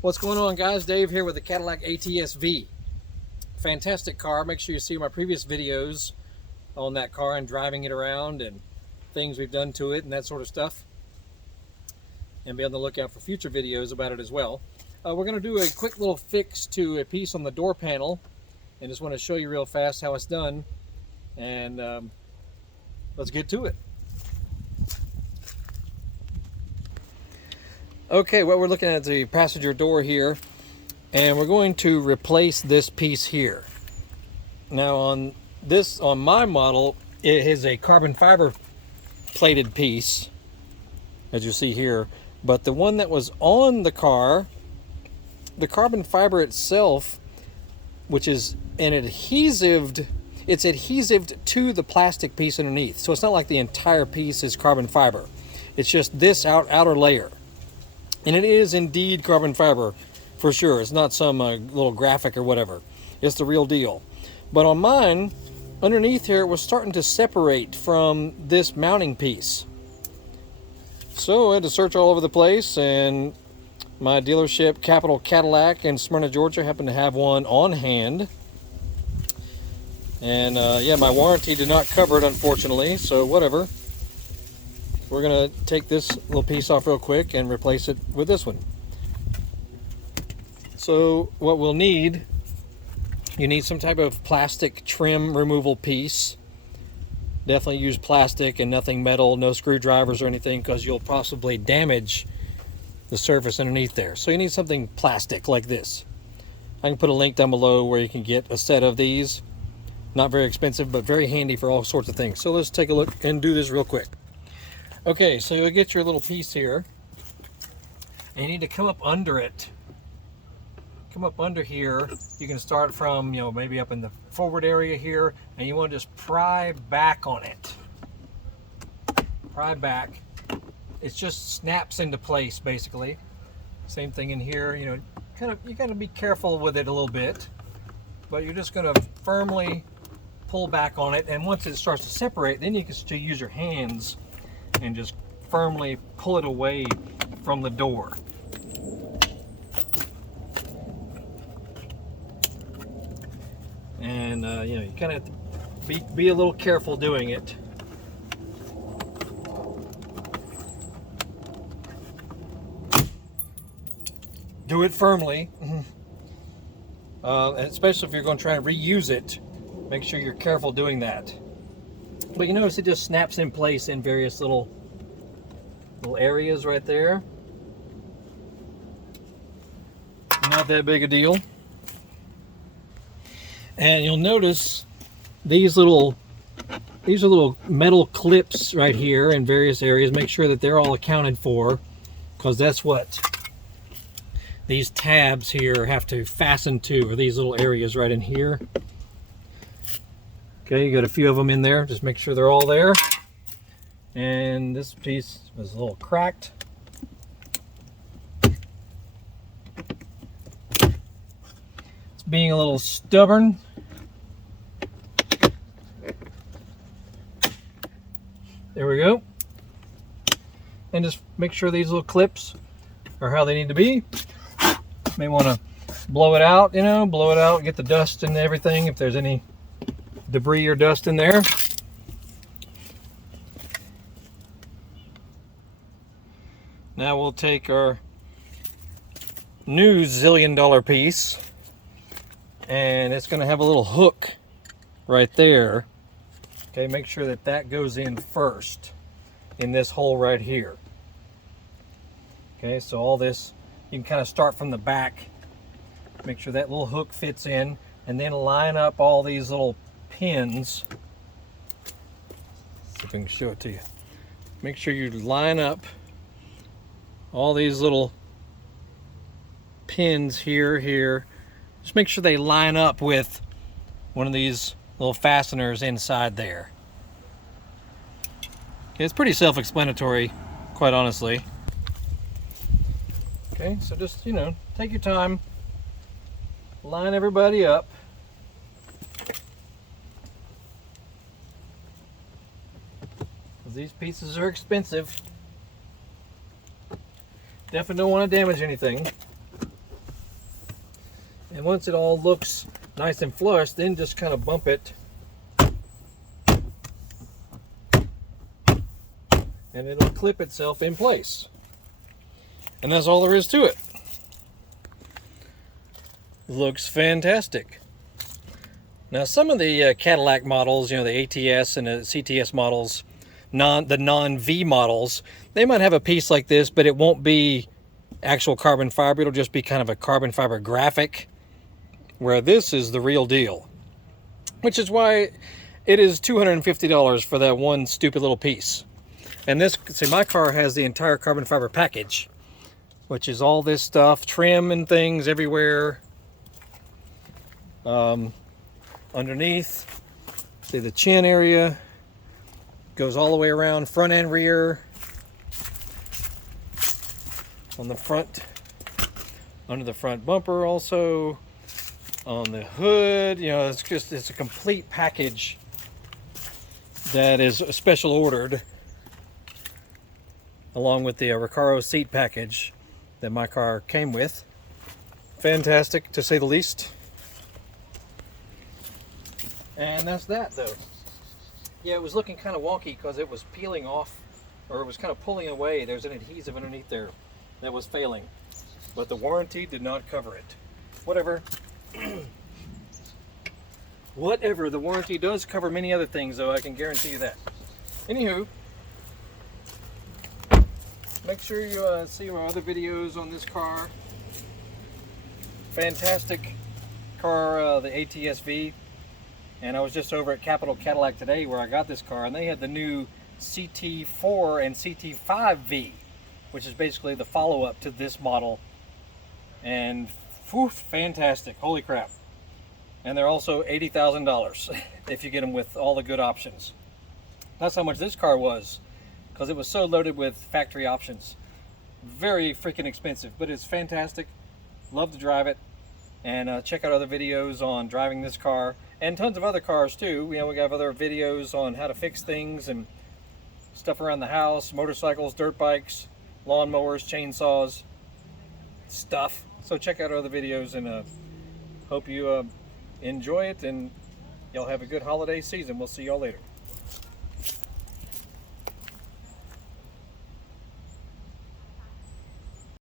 What's going on, guys? Dave here with the Cadillac ATS-V. Fantastic car. Make sure you see my previous videos on that car and driving it around and things we've done to it and that sort of stuff. And be on the lookout for future videos about it as well. We're going to do a quick little fix to a piece on the door panel. And just want to show you real fast how it's done. And let's get to it. Okay, well, we're looking at the passenger door here, and we're going to replace this piece here. Now on my model, it is a carbon fiber plated piece, as you see here, but the one that was on the car, the carbon fiber itself, which is an adhesived, it's adhesived to the plastic piece underneath. So it's not like the entire piece is carbon fiber. It's just this outer layer. And it is indeed carbon fiber, for sure. It's not some little graphic or whatever. It's the real deal. But on mine, underneath here, it was starting to separate from this mounting piece. So I had to search all over the place, and my dealership, Capital Cadillac in Smyrna, Georgia, happened to have one on hand. And yeah, my warranty did not cover it, unfortunately, so whatever. We're going to take this little piece off real quick and replace it with this one. So what we'll need, you need some type of plastic trim removal piece. Definitely use plastic and nothing metal, no screwdrivers or anything, because you'll possibly damage the surface underneath there. So you need something plastic like this. I can put a link down below where you can get a set of these. Not very expensive, but very handy for all sorts of things. So let's take a look and do this real quick. Okay, so you'll get your little piece here, and you need to come up under it. Come up under here. You can start from, maybe up in the forward area here, and you want to just pry back on it. Pry back. It just snaps into place, basically. Same thing in here. You got to be careful with it a little bit, but you're just going to firmly pull back on it, and once it starts to separate, then you can still use your hands and just firmly pull it away from the door. And you kind of have to be a little careful doing it. Do it firmly, especially if you're going to try and reuse it. Make sure you're careful doing that. But you notice it just snaps in place in various little areas right there. Not that big a deal. And you'll notice these are little metal clips right here in various areas. Make sure that they're all accounted for, because that's what these tabs here have to fasten to, or these little areas right in here. Okay, you got a few of them in there. Just make sure they're all there. And this piece was a little cracked. It's being a little stubborn. There we go. And just make sure these little clips are how they need to be. May want to blow it out, blow it out, get the dust and everything if there's any debris or dust in there. Now we'll take our new zillion-dollar piece, and it's going to have a little hook right there. Okay, make sure that that goes in first in this hole right here. Okay, so all this, you can kind of start from the back. Make sure that little hook fits in, and then line up all these little pins. See if I can show it to you. Make sure you line up all these little pins here. Just make sure they line up with one of these little fasteners inside there. Okay, it's pretty self-explanatory, quite honestly. Okay, so just, take your time, line everybody up. These pieces are expensive. Definitely don't want to damage anything. And once it all looks nice and flush, then just kind of bump it. And it'll clip itself in place. And that's all there is to it. Looks fantastic. Now some of the Cadillac models, you know, the ATS and the CTS models, the non-V models, they might have a piece like this, but it won't be actual carbon fiber. It'll just be kind of a carbon fiber graphic, where this is the real deal. Which is why it is $250 for that one stupid little piece. And this, see, my car has the entire carbon fiber package, which is all this stuff, trim and things everywhere. Underneath, see the chin area, goes all the way around, front and rear. On the front, under the front bumper also, on the hood, you know, it's a complete package that is special ordered, along with the Recaro seat package that my car came with. Fantastic, to say the least. And that's that, though. Yeah, it was looking kind of wonky because it was peeling off, or it was kind of pulling away. There's an adhesive underneath there that was failing, but the warranty did not cover it. Whatever. Whatever, the warranty does cover many other things, though, I can guarantee you that. Anywho, make sure you see our other videos on this car. Fantastic car, the ATS-V. And I was just over at Capital Cadillac today where I got this car, and they had the new CT4 and CT5V, which is basically the follow-up to this model. And whew, fantastic, holy crap. And they're also $80,000 if you get them with all the good options. That's how much this car was, because it was so loaded with factory options. Very freaking expensive, but it's fantastic. Love to drive it. And check out other videos on driving this car and tons of other cars too. You know, we got other videos on how to fix things and stuff around the house, motorcycles, dirt bikes, lawnmowers, chainsaws, stuff. So check out our other videos, and hope you enjoy it, and y'all have a good holiday season. We'll see y'all later.